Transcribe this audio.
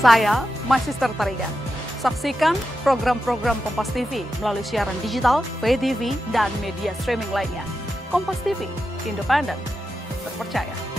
Saya, My Sister Tarigan. Saksikan program-program Kompas TV melalui siaran digital, pay TV, dan media streaming lainnya. Kompas TV, independen, terpercaya.